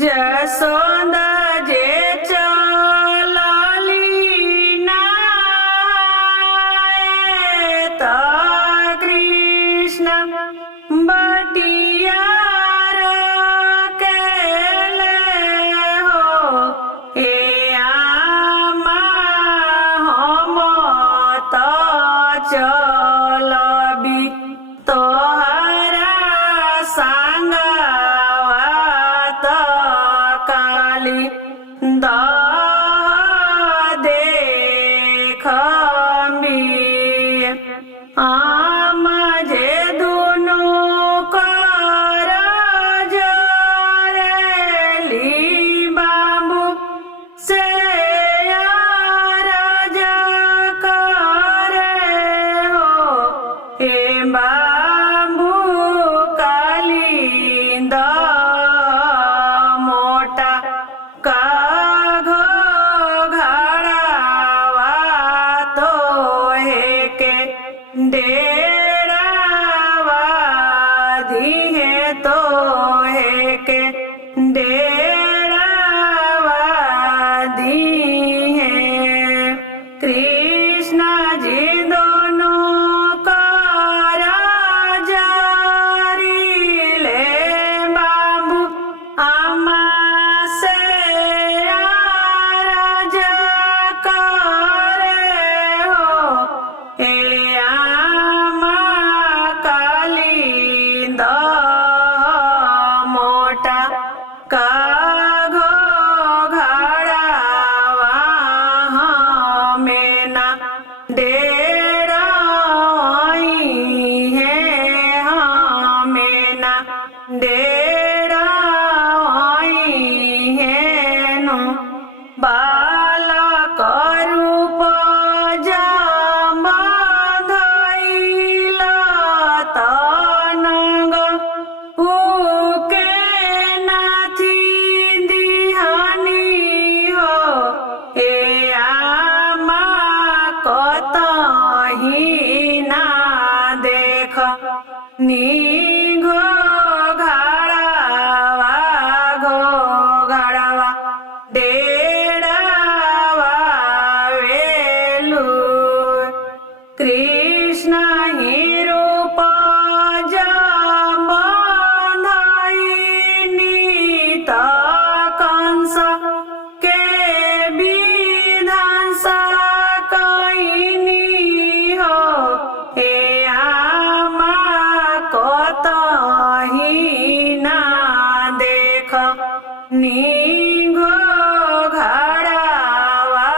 जसोदा जे चलली नाए त कृष्ण बटिया रखेले हो। हे आमा हम त चलबी तोहरा संगवा त काली दह देखबी। आमा जे दुनु कर जरेली बाबू से अरज करे हो। हे बाबू कालिंद मोटा काघो घड़ावा तो हे के डेरावा दिहे तो हे के डेरावा दिहे। कृष्ण जी दोनों कर जरिले बाबू आमा से अरज करे हो। हे आमा कालिंद मोटा काघो घड़ावा हमें ना डेराई है। हमें ना डेराई है नो। बालक रूप जमधइल तनग उके नाथी दिहनी हो। हे आमा कतही ना देख निघो घड़ावा डेरावा वेलु। कृष्ण ही रूप जमधइनी त कंस के विध्वंस कइनी हो। हे आमा कतही ना देख निघो घड़ावा